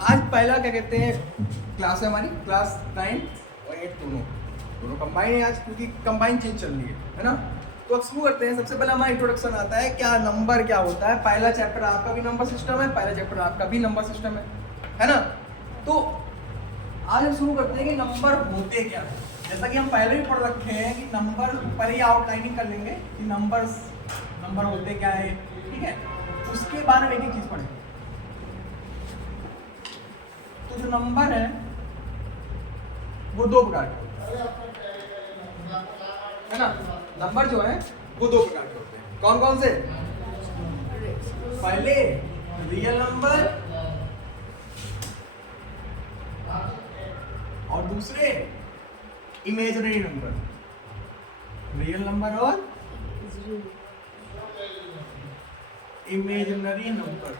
आज पहला क्या कहते हैं क्लास है हमारी, क्लास 9 और 8 दोनों कंबाइन है आज, क्योंकि कंबाइन चेंज चल रही है ना। तो अब शुरू करते हैं। सबसे पहले हमारा इंट्रोडक्शन आता है, क्या नंबर क्या होता है। पहला चैप्टर आपका भी नंबर सिस्टम है, पहला चैप्टर आपका भी नंबर सिस्टम है ना। तो आज हम शुरू करते हैं कि नंबर होते क्या है। जैसा कि हम पहले ही पढ़ रखे हैं कि नंबर, पहले ही आउटलाइनिंग कर लेंगे कि नंबर होते क्या है, ठीक है। उसके बाद हम एक एक चीज पढ़ेंगे। तो जो नंबर है वो दो प्रकार के है ना। नंबर जो है वो दो प्रकार के होते हैं। कौन कौन से? पहले रियल नंबर और दूसरे इमेजिनरी नंबर। रियल नंबर और इमेजिनरी नंबर।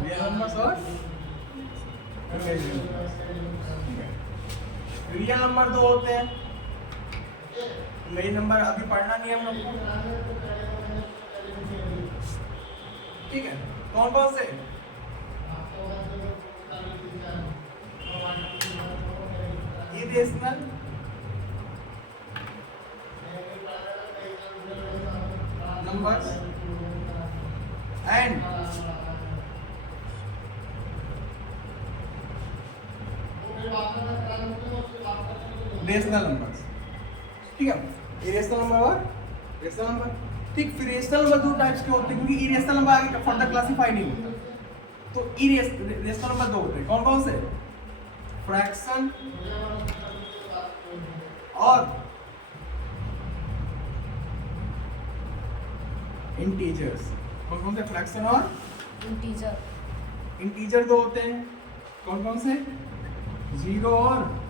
रियल नंबर और इमेजिनरी नंबर। रियल नंबर दो होते हैं, इमेजिनरी नंबर अभी पढ़ना नहीं है हम लोग को, ठीक है। कौन कौन से? Irrational numbers and rational numbers, ठीक है। इरेशनल नंबर और रेशनल नंबर, ठीक। फिर रेशनल नंबर दो टाइप्स के होते हैं, क्योंकि इरेशनल नंबर आगे फर्दर क्लासिफाई नहीं होता। तो रेशनल नंबर दो होते हैं। कौन कौन से? फ्रैक्शन और इंटीजर्स। कौन कौन से? फ्रैक्शन और इंटीजर दो होते हैं। कौन कौन से? जीरो और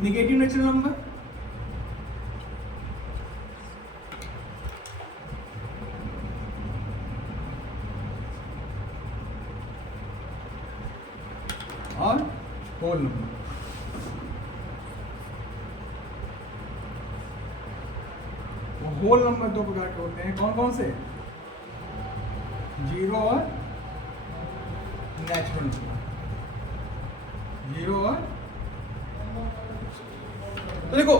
नेगेटिव नेचुरल नंबर। और होल नंबर। होल नंबर दो प्रकार के होते हैं। कौन कौन से? जीरो और नेचुरल नंबर। जीरो और तो देखो,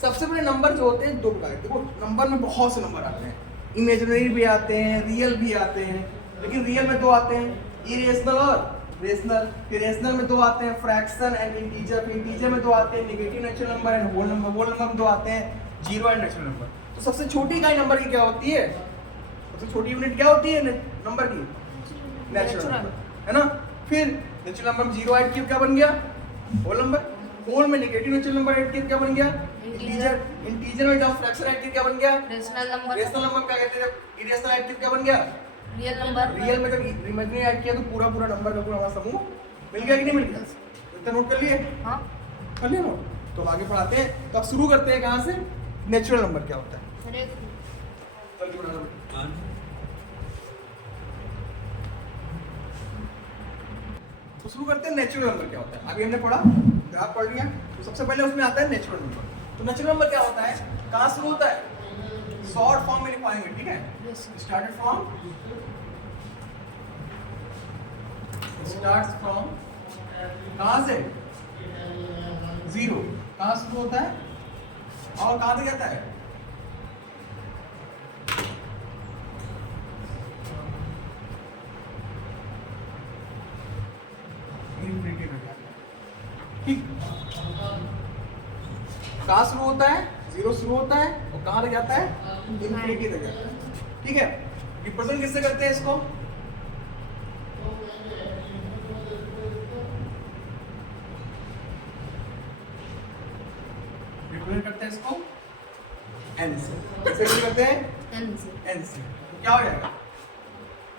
सबसे बड़े नंबर जो होते हैं दो प्रकार के। देखो, नंबर में बहुत से नंबर आते हैं, इमेजिनरी भी आते हैं, रियल भी आते हैं। लेकिन रियल में दो आते हैं, इरेशनल और रेशनल। फिर रेशनल में दो आते हैं, फ्रैक्शन एंड इंटीजर। फिर इंटीजर में दो आते हैं, negative natural number and whole number. Whole number में दो आते हैं, जीरो एंड नेचुरल नंबर। तो सबसे छोटी इकाई नंबर की क्या होती है? सबसे छोटी यूनिट क्या होती है नंबर की? नेचुरल नंबर, है ना। फिर नेचुरल नंबर में जीरो ऐड किया, क्या बन गया? Whole number. होल में नेगेटिव नेचुरल नंबर ऐड किया, क्या बन गया? इंटीजर। इंटीजर में जब फ्रैक्शन ऐड किया, क्या बन गया? Rational number. रेशनल नंबर क्या कहते हैं? जब इरेशनल ऐड किया, क्या बन गया? Real number. रियल में जब इमेजिनरी ऐड किया तो पूरा पूरा नंबर का पूरा हमारा समूह मिल गया कि नहीं मिल गया? इतना नोट कर लिए? हाँ, कर लिया नोट। तो आगे पढ़ाते हैं। तो अब शुरू करते हैं कहाँ से? नेचुरल नंबर क्या होता है? तो शुरू करते हैं नेचुरल नंबर क्या होता है। अभी हमने पढ़ा, ग्राफ पढ़ लिया। तो सबसे पहले उसमें आता है नेचुरल नंबर। तो नेचुरल नंबर क्या होता है? कहाँ शुरू होता है? शॉर्ट फॉर्म में लिखवाएंगे, ठीक है। स्टार्टेड फ्रॉम, स्टार्ट्स फ्रॉम कहाँ से? जीरो। कहाँ शुरू होता है और कहाँ तक जाता है? ठीक। कहाँ शुरू होता है? जीरो शुरू होता है और कहाँ तक जाता है? इन्फिनिटी तक जाता है, ठीक है। रिप्रेजेंट किससे करते हैं इसको? रिप्रेजेंट करते हैं इसको n से। कैसे करते हैं? n से। तो क्या हो जाएगा?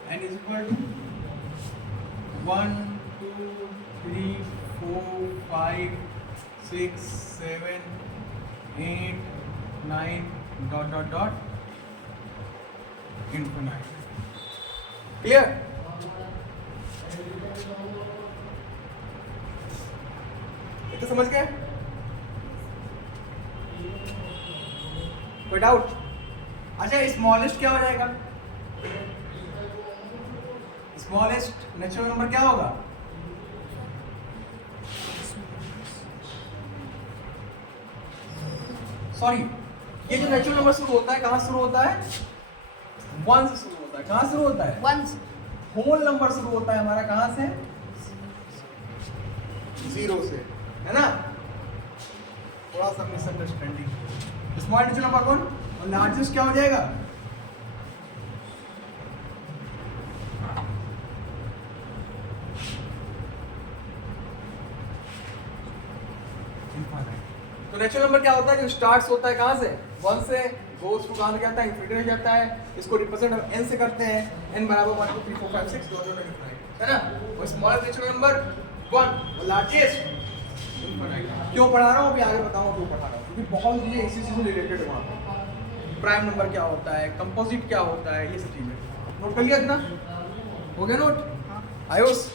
n is equal to 1 2 3 4 5 6 7 8 9 dot dot dot infinite. Clear? तो समझ गए? कोई डाउट? अच्छा स्मॉलेस्ट क्या हो जाएगा? स्मॉलेस्ट नेचुरल नंबर क्या होगा? सॉरी, ये जो नेचुरल नंबर शुरू होता है कहाँ शुरू होता है? 1 से शुरू होता है। कहाँ शुरू होता है? 1 होल नंबर शुरू होता है हमारा कहाँ से? 0 से, है ना? थोड़ा सा मिसअंडरस्टैंडिंग। स्मॉल नेचुरल नंबर कौन और लार्जेस्ट क्या हो जाएगा? तो नेचुरल नंबर क्या होता है? जो स्टार्ट्स होता है कहाँ से? 1 से, गोस टू कहाँ से जाता है? इन्फिनिटी में जाता है। इसको रिप्रेजेंट हम n से करते हैं। n बराबर 1 2 3 4 5 6 2 है ना? और स्मॉलेस्ट नेचुरल नंबर 1 और लार्जेस्ट इनफिनिटी। क्यों पढ़ा रहा हूँ अभी आगे बताऊंगा क्यों पढ़ा रहा हूँ, क्योंकि बहुत चीजें इसी से रिलेटेड है वहाँ पे। प्राइम नंबर क्या होता है, कंपोजिट क्या होता है, ये सब चीजें नोट कर लिया इतना? हो गया नोट? आयुष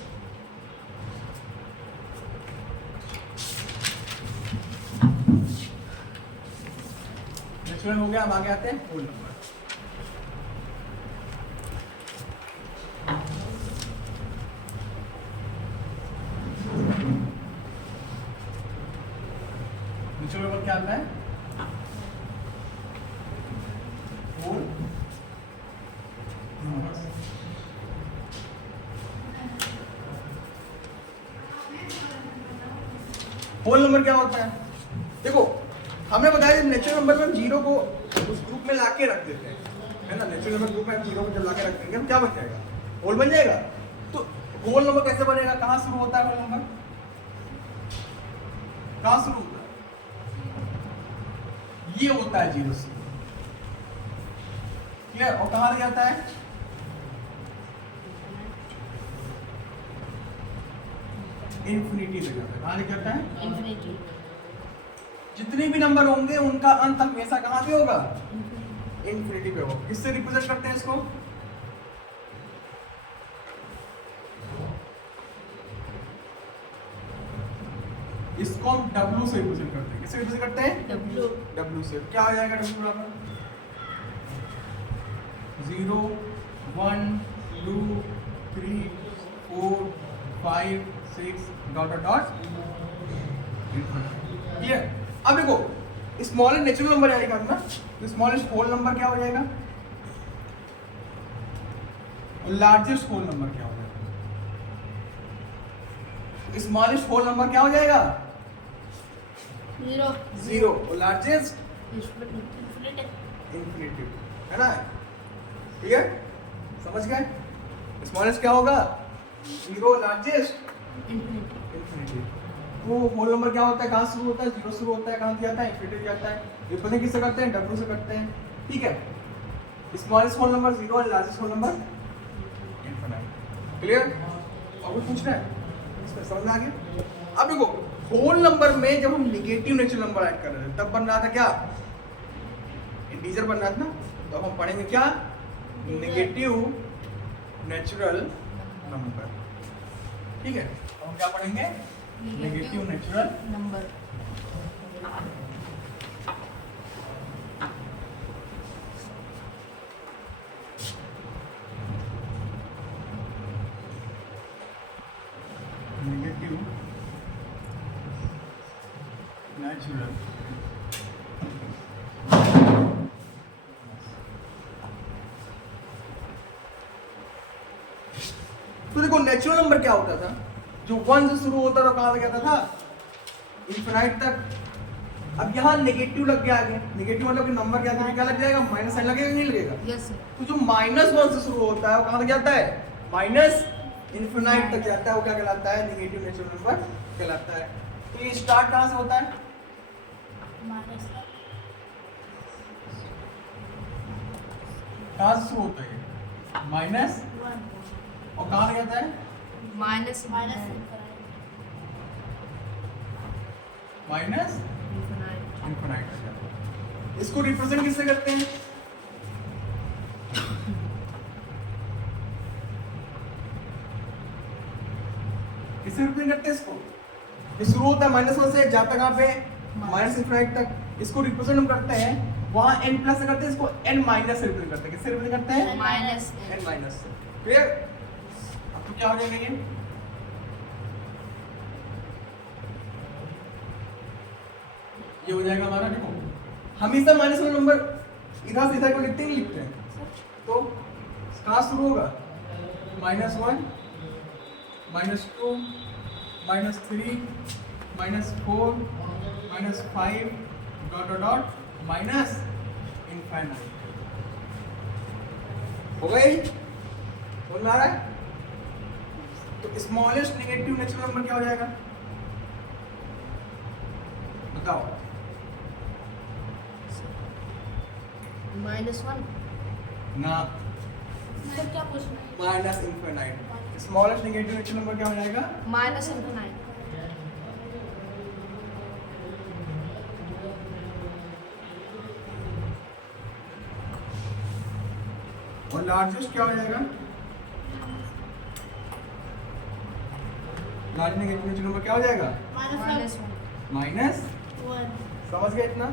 नेचुरल हो गया। हम आगे आते हैं होल नंबर। नेचुरल नंबर क्या आता है? Whole number. होल नंबर क्या होता है? देखो हमने बताया नेचुरल नंबर में हम जीरो को उस ग्रुप में लाके रख देते हैं, है ना? नेचुरल नंबर ग्रुप में हम जीरो को जब लाके रख देंगे हम क्या बन जाएगा? होल बन जाएगा। तो होल नंबर कैसे बनेगा? कहाँ शुरू होता है होल नंबर? कहाँ शुरू होता है? ये होता है 0 से, क्लियर? और कहाँ ले जाता है? इन्फिनिटी ले जाता है। कहाँ ले जाता है? इन्फिनिटी। जितने भी नंबर होंगे उनका अंत हमेशा कहाँ पे होगा? इन्फिनिटी पे होगा। किससे रिप्रेजेंट करते हैं इसको? इसको हम W से रिप्रेजेंट करते हैं। किससे रिप्रेजेंट करते हैं? W से। क्या आ जाएगा W बराबर? 0 1 2 3 4 5 6 डॉट डॉट डॉट। क्लियर? अब देखो स्मॉलेस्ट नेचुरल नंबर याद करना, तो स्मॉलेस्ट होल नंबर क्या हो जाएगा और लार्जेस्ट होल नंबर क्या हो जाएगा? स्मॉलेस्ट होल नंबर क्या हो जाएगा? 0 और लार्जेस्ट इन्फिनिटी, है ना? क्लियर? समझ गए? स्मॉलेस्ट क्या होगा? 0 लार्जेस्ट इन्फिनिटी। वो होल नंबर क्या होता है? कहाँ शुरू होता है? 0 शुरू होता है, कहाँ जाता है? इन्फिनिटी जाता है। रिप्रेजेंट किससे करते हैं? W से करते हैं। ठीक है? स्मॉलेस्ट होल नंबर 0 और largest whole number infinity. Clear? और कुछ पूछना है? इसमें समझ में आ गया? अब देखो होल नंबर में जब हम नेगेटिव नेचुरल नंबर ऐड कर रहे थे तब बन रहा था क्या? इंटीजर बन रहा था ना? तो अब हम पढ़ेंगे क्या? Negative natural number. ठीक है? तो हम क्या पढ़ेंगे? Negative natural number. Negative natural तो देखो नेचुरल नंबर क्या होता था? जो 1 से शुरू होता था कहाँ तक जाता था? इनफिनाइट तक। अब यहाँ नेगेटिव लग गया आगे। नेगेटिव मतलब कि नंबर क्या था? क्या लग जाएगा? माइनस साइन लगेगा नहीं लगेगा? Yes sir. तो जो -1 से शुरू होता है वो कहाँ तक जाता है? माइनस इनफिनाइट तक जाता है। वो क्या कहलाता है? नेगेटिव नेचुरल नंबर कहलाता है। तो ये स्टार्ट कहाँ से होता है? कहाँ से शुरू होता है? माइनस और कहाँ तक जाता है? माइनस माइनस इनफिनाइट तक जाता है। इसको रिप्रेजेंट किससे करते हैं? किससे रिप्रेजेंट करते हैं इसको? ये शुरू होता है -1 से, जाता कहाँ पे? माइनस इनफिनाइट तक। इसको रिप्रेजेंट हम करते हैं, वहां n प्लस से करते हैं, इसको n माइनस से रिप्रेजेंट करते हैं। किससे रिप्रेजेंट करते हैं? माइनस n माइनस से। क्लियर? अब तो क्या हो जाएगा ये हो जाएगा हमारा। देखो हमेशा माइनस वाला नंबर इधर से इधर को लिखते ही लिखते हैं, तो कहाँ शुरू होगा? -1, -2, -3, -4, -5 dot dot dot minus infinite. हो गई? बोल आ रहा है? तो स्मॉलेस्ट नेगेटिव नेचुरल नंबर क्या हो जाएगा बताओ? -1 ना, तो क्या पूछना है? Minus infinite. Smallest negative natural number क्या हो जाएगा? -∞। और लार्जेस्ट क्या हो जाएगा? लार्ज नेगेटिव नेचुरल नंबर क्या हो जाएगा? -1 माइनस। समझ गए इतना?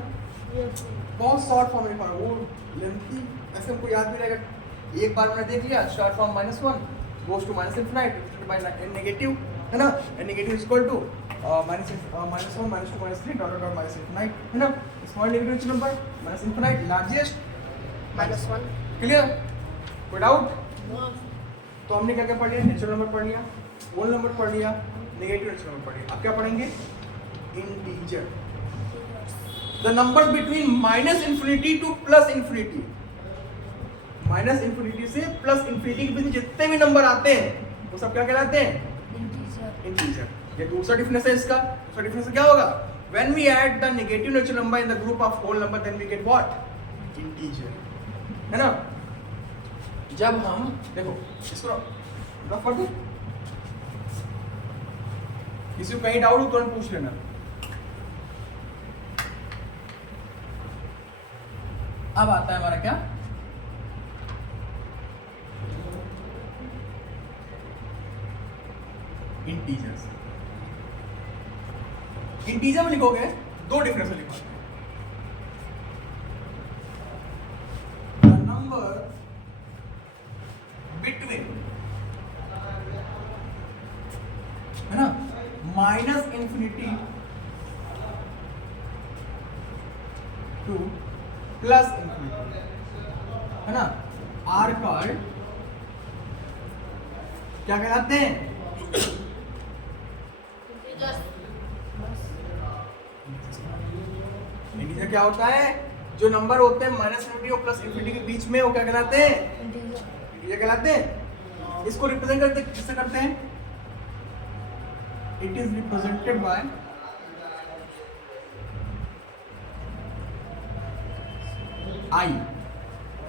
बहुत शॉर्ट फॉर्म में वो लेंथी ऐसे हमको याद भी रहेगा। एक बार मैंने देख लिया short form -1 goes to -∞ by n negative, है ना? n negative is equal to -1 -2 -3 dot dot -∞, है ना? Small negative natural number -∞, largest -1। Clear? कोई डाउट? तो हमने क्या क्या पढ़ लिया? नेचुरल नंबर पढ़ लिया, होल नंबर पढ़ लिया, नेगेटिव नेचुरल नंबर पढ़ लिया। अब क्या पढ़ेंगे? Integer, the number between -∞ to +∞। -∞ से +∞ के बीच जितने भी नंबर आते हैं वो सब क्या कहलाते हैं? इंटीजर। ये दूसरा डिफरेंस है इसका। दूसरा डिफरेंस क्या होगा? When we add the negative natural number in the group of whole number then we get what? Integer, है ना? जब हम देखो इसको रफ कर दो, किसी को कहीं डाउट हो तुरंत पूछ लेना। अब आता है हमारा क्या? इंटीजर्स। इंटीजर में लिखोगे दो डिफरेंस लिखोगे, द नंबर बिटवीन, है ना, -∞ टू +∞, है ना, आर कॉल्ड क्या कहलाते हैं? इंटीजर क्या होता है? जो नंबर होते हैं -∞ और +∞ के बीच में वो क्या कहलाते हैं? इंटीजर कहलाते हैं। इसको रिप्रेजेंट करते किससे करते हैं? इट इज रिप्रेजेंटेड बाय आई।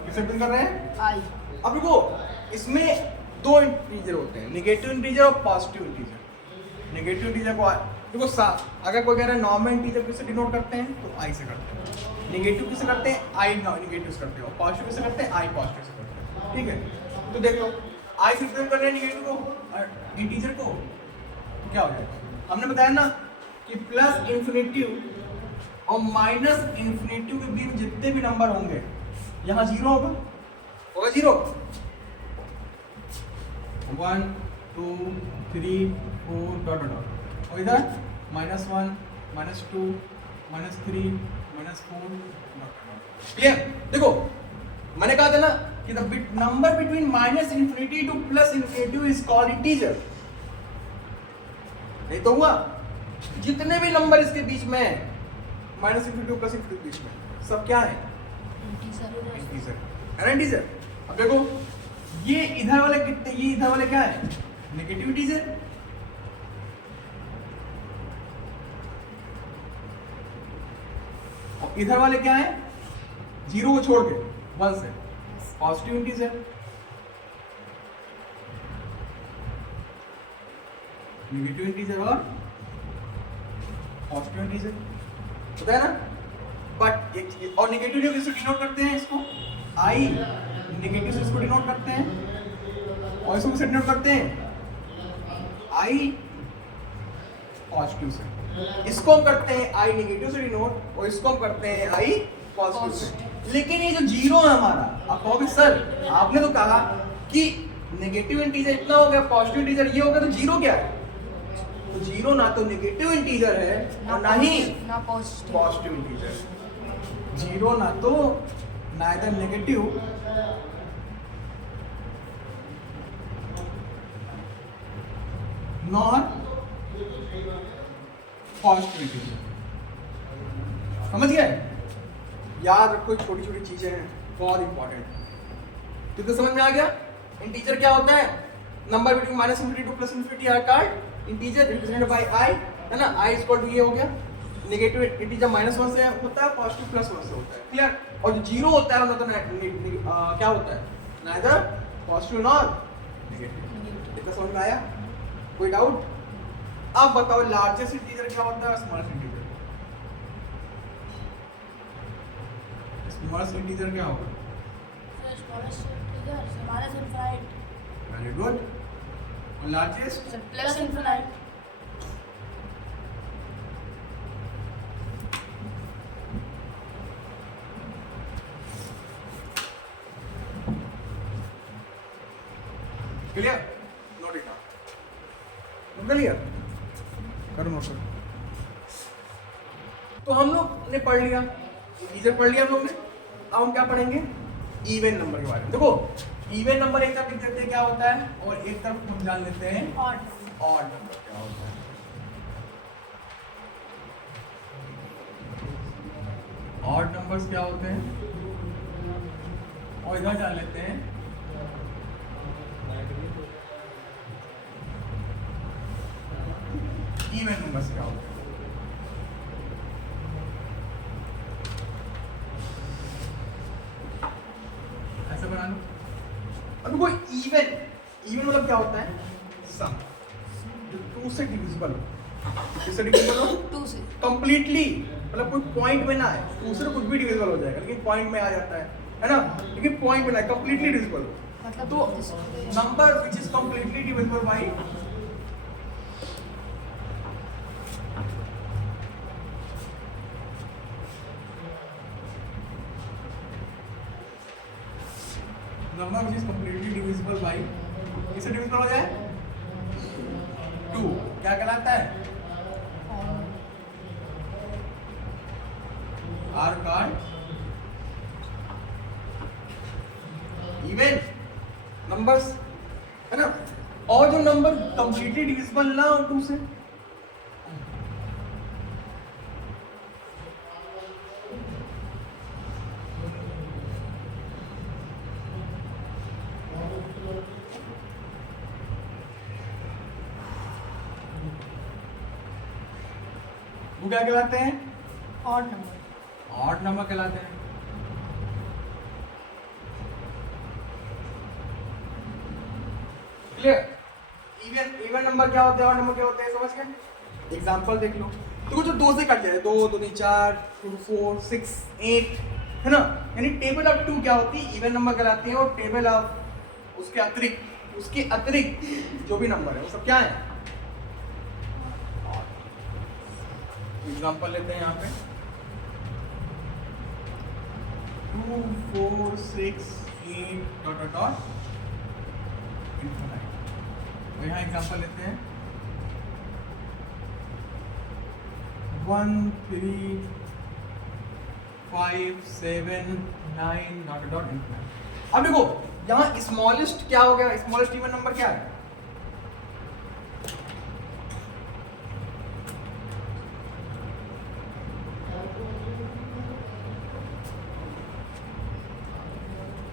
किससे रिप्रेजेंट कर रहे हैं? आई। अब देखो इसमें दो इंटीजर होते हैं, नेगेटिव इंटीजर और पॉजिटिव इंटीजर। नेगेटिव इंटीजर को देखो अगर कोई कह रहा है नॉर्मल इंटीजर किससे डिनोट करते हैं तो आई से करते हैं, नेगेटिव किससे करते हैं? आई नेगेटिव से करते हैं, और पॉजिटिव किससे करते हैं? आई पॉजिटिव से करते हैं। ठीक है, तो देख लो आई से रिप्रेजेंट कर रहे हैं नेगेटिव को और इंटीजर को, तो क्या हो जाएगा? हमने बताया ना कि +∞ और -∞ के बीच जितने भी नंबर होंगे यहाँ 0 होगा, 0 1 2 3 4 डॉट डॉट, और इधर -1 -2 -3 -4 डॉट। क्लियर? देखो मैंने कहा था ना कि the number between -∞ to +∞ is called integer. नहीं तो हुआ? जितने भी नंबर इसके बीच में है -∞ और +∞ के बीच में सब क्या है? इंटीजर, है ना? इंटीजर। अब देखो ये इधर वाले कितने, ये इधर वाले क्या है? Negative integer. और इधर वाले क्या है? 0 को छोड़ के 1 से पॉजिटिव इंटीजर। नेगेटिव इंटीजर और पॉजिटिव इंटीजर होता है ना? बट और नेगेटिव किससे डिनोट करते हैं? इसको आई नेगेटिव से इसको डिनोट करते हैं, और इसको किससे डिनोट करते हैं? आई पॉजिटिव से। इसको हम करते हैं आई नेगेटिव से डिनोट और इसको हम करते हैं आई पॉजिटिव से। लेकिन ये जो जीरो है हमारा, आप कहोगे सर आपने तो कहा कि नेगेटिव इंटीजर इतना हो गया, पॉजिटिव इंटीजर ये हो गया, तो जीरो क्या है? तो जीरो ना तो नेगेटिव इंटीजर है और ना ही ना पॉजिटिव। Positive integer. जीरो ना तो neither negative nor positive integer. समझ गए? याद रखो छोटी छोटी चीजें हैं, बहुत इंपॉर्टेंट। तो समझ में आ गया? इंटीजर क्या होता है? Number between minus infinity to plus infinity are called integer represented by I, है ना? आई इज इक्वल टू ये हो गया। नेगेटिव इंटीजर -1 से होता है, पॉजिटिव +1 से होता है। क्लियर? और जो जीरो होता है मतलब क्या होता है? Neither positive nor negative. इतना समझ में आया? कोई डाउट? अब बताओ लार्जेस्ट इंटीजर क्या होता है और स्मॉलेस्ट इंटीजर? स्मॉलेस्ट इंटीजर क्या होगा? Very good. और largest? Plus infinite. Clear? Note it down. Clear? करो नोट करो। तो हम लोग ने पढ़ लिया, इंटीजर पढ़ लिया हम लोग ने। अब हम क्या पढ़ेंगे? इवन नंबर के बारे में। देखो इवन नंबर एक तरफ लिख देते हैं क्या होता है, और एक तरफ हम जान लेते हैं ऑड नंबर क्या होता है। ऑड नंबर्स क्या होते हैं, और इधर जान लेते हैं इवन नंबर्स क्या होते हैं। ऐसा बना लो। अब कोई इवन मतलब क्या होता है? सम जो 2 से डिविजिबल हो। किससे डिविजिबल हो? 2 से। कंप्लीटली, मतलब कोई पॉइंट में ना है। 2 से कुछ भी डिविजिबल हो जाएगा, लेकिन पॉइंट में आ जाता है ना? लेकिन पॉइंट में ना है, कंप्लीटली डिविजिबल हो। मतलब तो number which is completely divisible by number which is completely divisible by, किससे डिविजिबल हो जाए? 2। क्या कहलाता है? आर कॉल्ड इवन नंबर्स, है ना? और जो नंबर कंप्लीटली डिविजिबल ना हो 2 से, वो क्या कहलाते हैं? Odd number. ऑड नंबर कहलाते हैं। क्लियर? इवन नंबर क्या होते हैं, ऑड नंबर क्या होते हैं, समझ गए? एग्जांपल देख लो। देखो जो 2 से कट जाए, 2 2 नहीं 4 2 4 6 8, है ना? यानी टेबल ऑफ 2 क्या होती है? इवन नंबर कहलाती है। और टेबल ऑफ उसके अतिरिक्त जो भी नंबर है वो सब क्या है? एग्जांपल लेते हैं यहाँ पे 2 4 6 8 डॉट डॉट डॉट इनफिनिट। तो यहाँ एग्जांपल लेते हैं 1 3 5 7 9 डॉट डॉट इनफिनिट। अब देखो यहाँ स्मॉलेस्ट क्या हो गया? स्मॉलेस्ट इवन नंबर क्या है?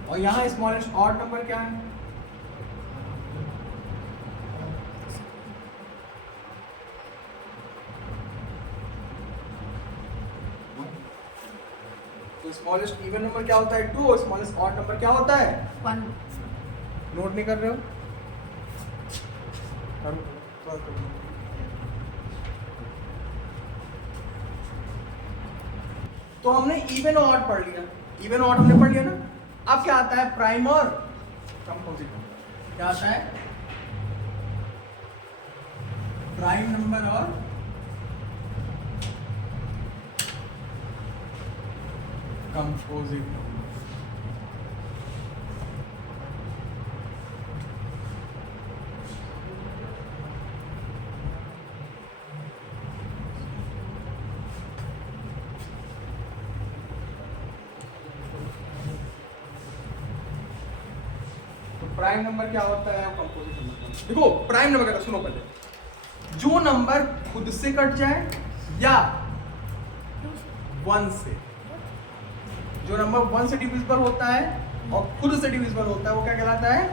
और यहाँ स्मॉलेस्ट ऑड नंबर क्या है? तो स्मॉलेस्ट इवन नंबर क्या होता है? 2। और स्मॉलेस्ट ऑड नंबर क्या होता है? 1। नोट नहीं कर रहे हो? करो। तो हमने इवन और ऑड पढ़ लिया। इवन ऑड हमने पढ़ लिया ना? अब क्या आता है? प्राइम और कंपोजिट। क्या आता है? प्राइम नंबर और कंपोजिट नंबर। प्राइम नंबर क्या होता है, कंपोजिट नंबर। देखो प्राइम नंबर का सुनो पहले, जो नंबर खुद से कट जाए या 1 से, जो नंबर 1 से डिविजिबल होता है और खुद से डिविजिबल होता है वो क्या कहलाता है,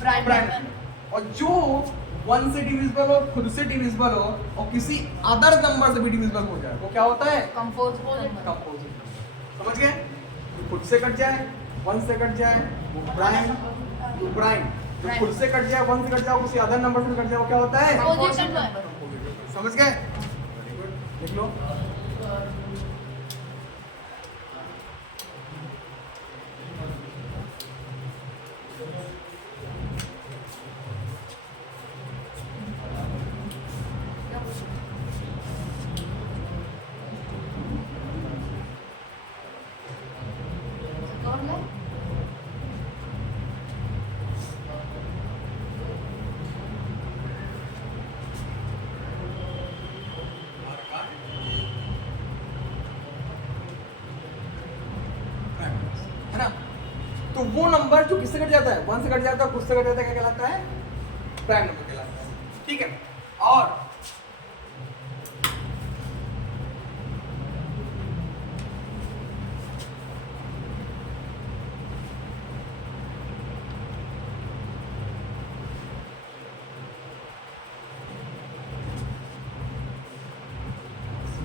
प्राइम प्राइम नंबर। नंबर। और जो 1 से डिविजिबल हो, खुद से डिविजिबल हो और किसी अदर नंबर से भी डिविजिबल हो जाए वो क्या होता है, कंपोजिट नंबर। Composite number. समझ गए, जो खुद से कट जाए, 1 से कट जाए वो प्राइम, जो प्राइम जो खुद से कट जाए, 1 से कट जाए, किसी अदर नंबर से कट जाए वो क्या होता है, कंपोजिट नंबर। समझ गए, वेरी गुड, देख लो। है ना, तो वो नंबर जो किससे कट जाता है, 1 से कट जाता है, खुद से कट जाता है, क्या कहलाता है, प्राइम नंबर कहलाता है। ठीक है, और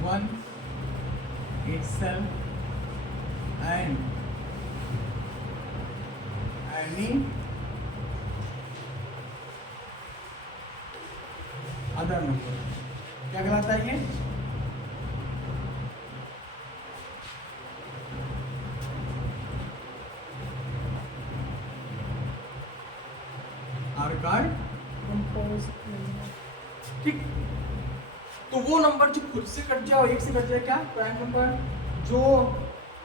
one itself and any other number क्या कहलाता है ये, आर कार्ड। Composite number. ठीक, तो वो नंबर जो खुद से कट जाए और 1 से कट जाए क्या, प्राइम नंबर। जो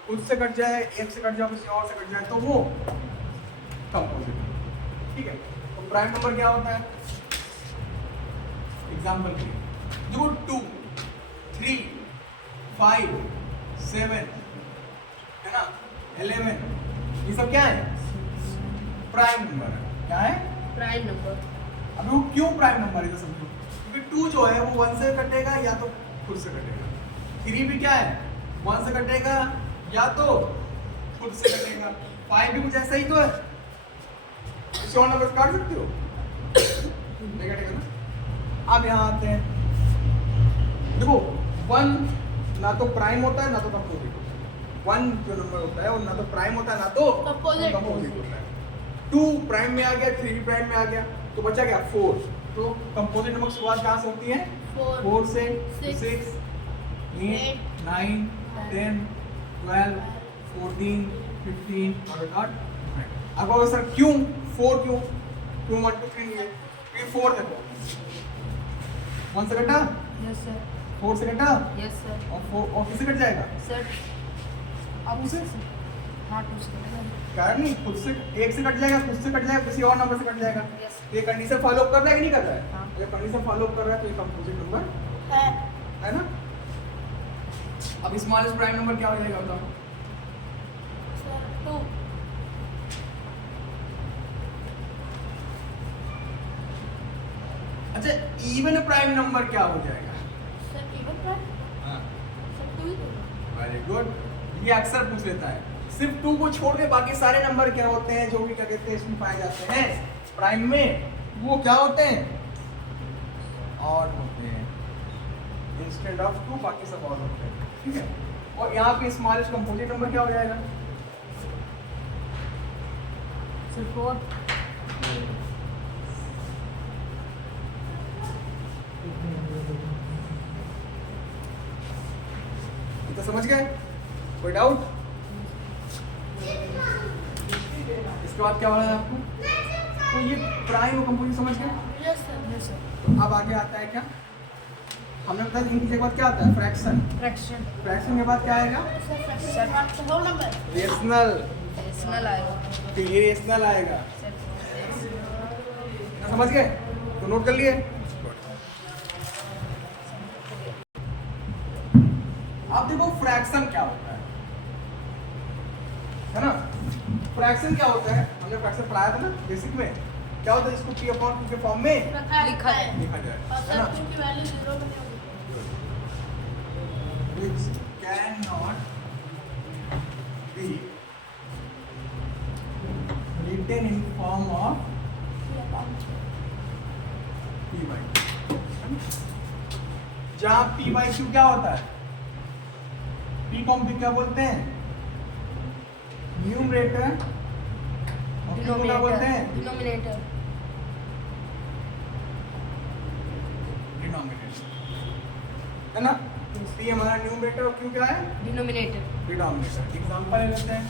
खुद से कट जाए, 1 से कट जाए, किसी और से कट जाए तो वो कंपोजिट। ठीक है, तो प्राइम नंबर क्या होता है, एग्जाम्पल के लिए देखो 2, 3, 5, 7 है ना, 11, ये सब क्या है, प्राइम नंबर है। क्या है, प्राइम नंबर। अब वो क्यों प्राइम नंबर है तो समझो, क्योंकि 2 जो है वो 1 से कटेगा या तो खुद से कटेगा, 3 भी क्या है 1 से कटेगा या तो खुद से कटेगा, 5 भी कुछ ऐसा ही तो है, किसी और नंबर से काट सकते हो, नहीं कटेगा ना। अब यहाँ आते हैं, देखो 1 ना तो प्राइम होता है ना तो कंपोजिट होता है, 1 जो नंबर होता है वो ना तो प्राइम होता है ना तो कंपोजिट होता है। 2 प्राइम में आ गया, 3 प्राइम में आ गया, तो बचा क्या 4। तो कंपोजिट नंबर की शुरुआत कहाँ से होती है, 4 से, 6, 8, 9, 10, 12, 14, 15 और 8। अब अगर सर क्यों 4 क्यों 1 2 3 है, ये 4 देखो 1 से कटा, यस सर। 4 से कटा यस सर। और 4 और किससे कट जाएगा, सर अब उसे हाँ टू से कारण नहीं, खुद से 1 से कट जाएगा, खुद से कट जाएगा, किसी और नंबर से कट जाएगा। यस ये कंडीशन फॉलो कर रहा है कि नहीं कर रहा है, हाँ। अगर कंडीशन फॉलो कर रहा है तो ये कंपोजिट नंबर है ना। अब स्मॉलेस्ट प्राइम नंबर क्या हो जाएगा बताओ, सर 2। अच्छा इवन प्राइम नंबर क्या हो जाएगा, सर इवन प्राइम। हाँ सर 2 ही तो। वेरी गुड, ये अक्सर पूछ लेता है, सिर्फ 2 को छोड़ के बाकी सारे नंबर क्या होते हैं जो भी क्या कहते हैं इसमें पाए जाते हैं प्राइम में, वो क्या होते हैं, ऑड होते हैं, इंस्टेड ऑफ 2 बाकी सब ऑड होते हैं। ठीक है, और यहाँ पे स्मॉलेस्ट कंपोजिट नंबर क्या हो जाएगा, सर 4। ये तो समझ गए, कोई डाउट, इसके बाद क्या हो रहा है आपको, तो ये प्राइम और कंपोजिट समझ गए। Yes sir. Yes sir. अब आगे आता है क्या, हमने बताया इंटीजर के बाद क्या आता है, फ्रैक्शन। फ्रैक्शन फ्रैक्शन के बाद क्या आएगा, sir whole number rational. Rational आएगा तो ये रेशनल आएगा, समझ गए, तो नोट कर लिए। अब देखो फ्रैक्शन क्या होता है ना। फ्रैक्शन क्या होता है, हमने फ्रैक्शन पढ़ाया था ना बेसिक में। क्या होता है, इसको p अपॉन q के फॉर्म में लिखा है लिखा जाए, है ना, की वैल्यू 0 में होगी which cannot be written in form of p by q। जहाँ p by q क्या होता है, p को हम क्या बोलते हैं, न्यूमरेटर, और q को क्या बोलते हैं, डिनोमिनेटर डिनोमिनेटर, है ना। p हमारा न्यूमरेटर और q क्या है, डिनोमिनेटर डिनोमिनेटर। एग्जांपल ले लेते हैं,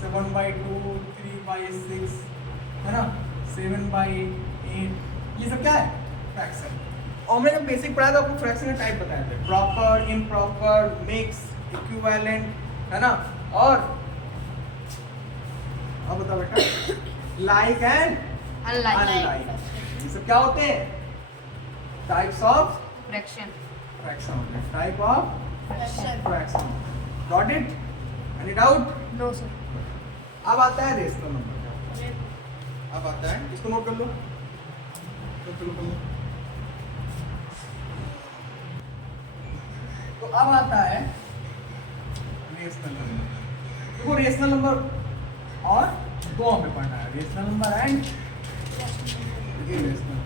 7/2, 3/6, है ना, 7/8, ये सब क्या है, फ्रैक्शन। और हमने जब बेसिक पढ़ा था आपको फ्रैक्शन के टाइप बताए थे, प्रॉपर, इम्प्रॉपर, मिक्स, इक्विवेलेंट, है ना, और अब बताओ बेटा, लाइक एंड अनलाइक, ये सब क्या होते हैं, टाइप्स ऑफ फ्रैक्शन फ्रैक्शन होते हैं, type of fraction fraction. Got it, any doubt. No sir अब आता है रेशनल नंबर, अब आता है, इसको नोट कर लो, कर लो। तो अब आता है रेशनल नंबर। देखो रेशनल नंबर और दो हमें पढ़ना है, rational number and irrational number.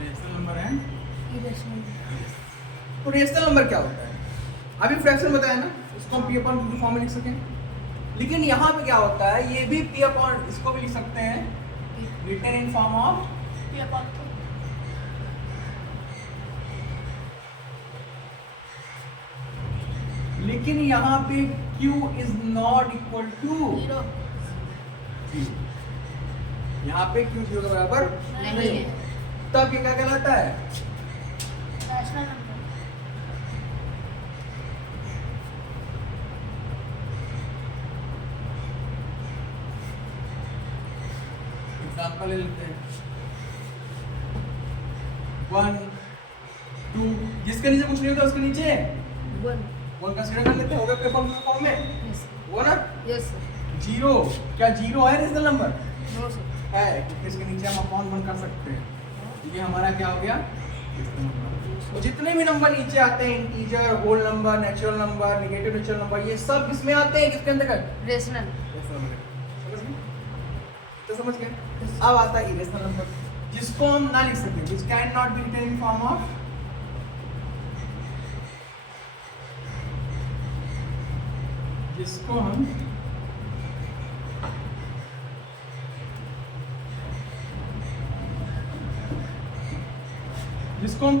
Rational number and, तो रेशनल नंबर क्या होता है, अभी फ्रैक्शन बताया ना, इसको हम p अपॉन q के फॉर्म में लिख सकें। लेकिन यहाँ पे क्या होता है, ये भी p अपॉन, इसको भी लिख सकते हैं रिटन इन फॉर्म ऑफ, लेकिन यहाँ पे q is not equal to 0 यहाँ पे q 0 के बराबर नहीं है। तब ये क्या कहलाता है, रैशनल नंबर एग्जांपल ले लेते हैं, 1 2, जिसके नीचे कुछ नहीं होता उसके नीचे 1 कंसीडर कर लेते हैं, होगा पेपर के फॉर्म में, यस वो ना। यस सर 0, क्या 0 है रेशनल नंबर, नो सर है, क्योंकि इसके नीचे हम अपॉन 1 कर सकते हैं, ये हमारा क्या हो गया, रेशनल नंबर। तो जितने भी नंबर नीचे आते हैं, integer, whole number, natural number, negative natural number, ये सब किसमें आते हैं, किसके अंतर्गत, रेशनल समझ गए। अब आता है इरेशनल नंबर, जिसको हम ना लिख सकते, which can not be written in form of, जिसको हम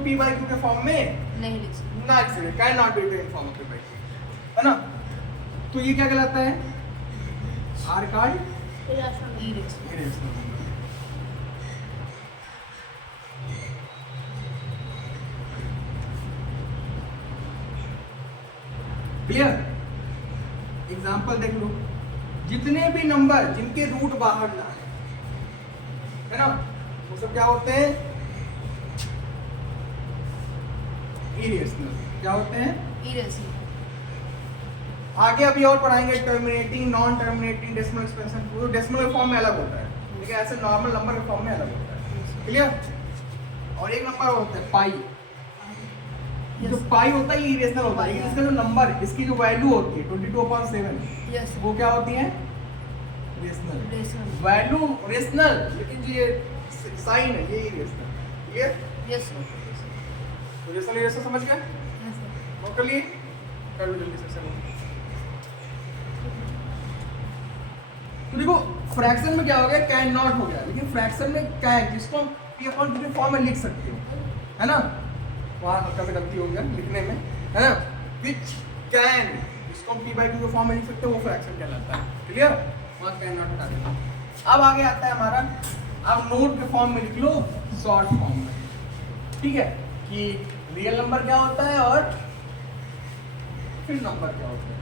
p by q के फॉर्म में नहीं लिख सकते ना लिख सकते, can not be written in form of p by q, है ना। तो ये क्या कहलाता है, are called irrational number. Clear, example देख लो, जितने भी नंबर जिनके रूट बाहर ना है ना, वो सब क्या होते हैं, इरेशनल। क्या होते हैं, इरेशनल आगे अभी और पढ़ाएंगे, terminating, non terminating, decimal expansion, वो डेसिमल के फॉर्म में अलग होता है, लेकिन ऐसे नॉर्मल नंबर के फॉर्म में अलग होता है। क्लियर, और एक नंबर होता है पाई, जो पाई होता है ये इरेशनल होता है, लेकिन इसका जो नंबर, इसकी जो वैल्यू होती है 22/7, यस वो क्या होती है, रेशनल। रेशनल वैल्यू रेशनल, लेकिन जो ये साइन है ये इरेशनल। क्लियर, यस तो रेशनल इरेशनल समझ गए, नोट कर लिए, कर लो जल्दी से, चलो। तो देखो फ्रैक्शन में क्या हो गया, कैन नॉट हो गया, लेकिन फ्रैक्शन में कैन, जिसको हम p अपॉन q के फॉर्म में लिख सकते हो, है ना, वहाँ हल्का सा गलती हो गया लिखने में, है ना, विच कैन, इसको हम p बाई क्यू के फॉर्म में लिख सकते हैं, वो फ्रैक्शन कहलाता है। क्लियर? वहाँ कैन नॉट हटा देना। अब आगे आता है हमारा, अब नोट के फॉर्म में लिख लो, शॉर्ट फॉर्म में, ठीक है, कि रियल नंबर क्या होता है और फिर नंबर क्या होता है।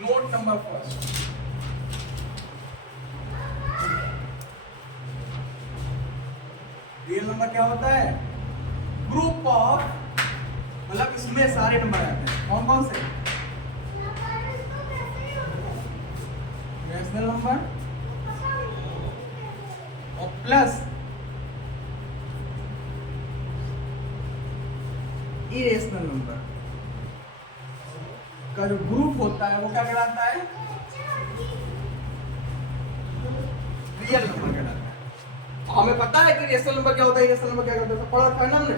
Note number first, real number क्या होता है? ग्रुप ऑफ, मतलब इसमें सारे नंबर आते हैं। कौन कौन से? रैशनल नंबर और प्लस इरेशनल नंबर का जो ग्रुप होता है वो क्या कहलाता है? रियल नंबर कहलाता है। हमें पता है कि रेशनल नंबर क्या होता है, इरेशनल नंबर क्या होता है, पढ़ा था ना हमने।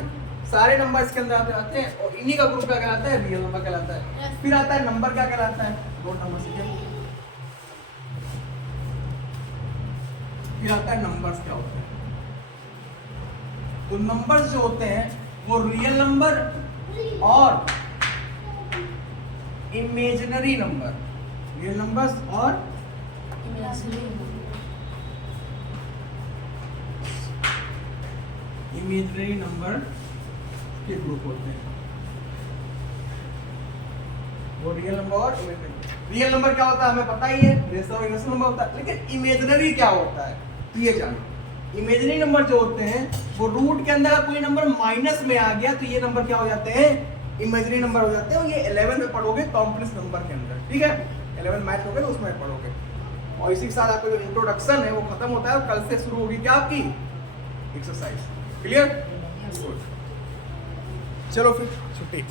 सारे नंबर इसके अंदर आते हैं और इन्हीं का ग्रुप क्या कहलाता है? रियल नंबर कहलाता है। फिर आता है नंबर क्या कहलाता है? नोट नंबर से क्या, फिर आता है नंबर्स क्या होते हैं। तो नंबर्स जो होते हैं वो रियल नंबर और इमेजिनरी नंबर, रियल नंबर्स और इमेजिनरी नंबर के ग्रुप होते हैं। वो रियल नंबर और इमेजिनरी। रियल नंबर क्या होता है हमें पता ही है, रेशनल और इरेशनल नंबर होता है, लेकिन इमेजिनरी क्या होता है तो ये जानो। इमेजिनरी नंबर जो होते हैं वो रूट के अंदर कोई नंबर माइनस में आ गया तो ये नंबर क्या हो जाते हैं? इमेजिनरी नंबर हो जाते हैं। और ये 11 में पढ़ोगे कॉम्प्लेक्स नंबर के अंदर, ठीक है, 11 मैथ हो गए तो उसमें पढ़ोगे। और इसी के साथ आपका जो इंट्रोडक्शन है वो खत्म होता है और कल से शुरू होगी क्या आपकी एक्सरसाइज। क्लियर? चलो फिर छुट्टी।